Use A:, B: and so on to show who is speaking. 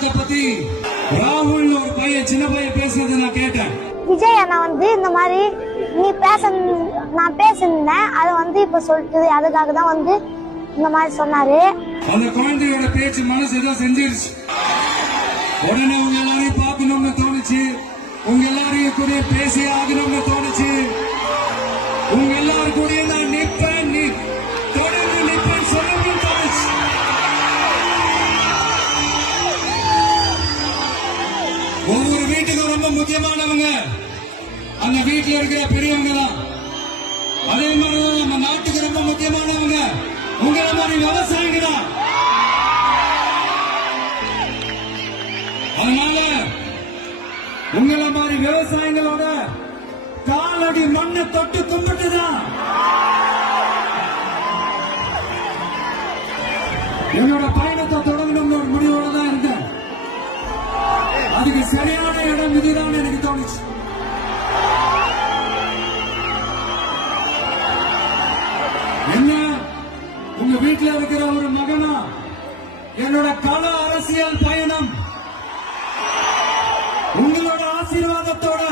A: விவசாயத்தை பத்தி ராகுல் ஒரு பையன் சின்ன பையன் பேசுனதை நான் கேட்டேன்.
B: விஜய் அண்ணா வந்து இந்த மாதிரி நீ பேச நான் பேசியிருந்தேன். அதை வந்து இப்ப சொல்லிட்டு அதுக்காக தான் வந்து இந்த மாதிரி சொன்னாரு.
A: அந்த குழந்தையோட பேச்சு மனசு ஏதோ செஞ்சிருச்சு. உடனே உங்க எல்லாரையும் பார்க்கணும்னு தோணுச்சு. உங்க எல்லாரையும் கூட பேசி ஆகணும்னு தோணுச்சு. உங்க எல்லாரும் கூட ஒவ்வொரு வீட்டுக்கும் ரொம்ப முக்கியமானவங்க. அந்த வீட்டுல இருக்கிற பெரியவங்க தான் அதே மாதிரி நம்ம நாட்டுக்கு ரொம்ப முக்கியமானவங்க. உங்களை மாதிரி விவசாயிங்க தான் அதனால உங்களை மாதிரி விவசாயிகளோட காலடி மண்ணை தொட்டு கும்பிட்டுதான். என்னோட பயணம் அதுக்கு சரியான இடம் இதுதான் எனக்கு தோணுச்சு என்ன உங்க வீட்டுல இருக்கிற ஒரு மகனா என்னோட கள அரசியல் பயணம் உங்களோட ஆசீர்வாதத்தோட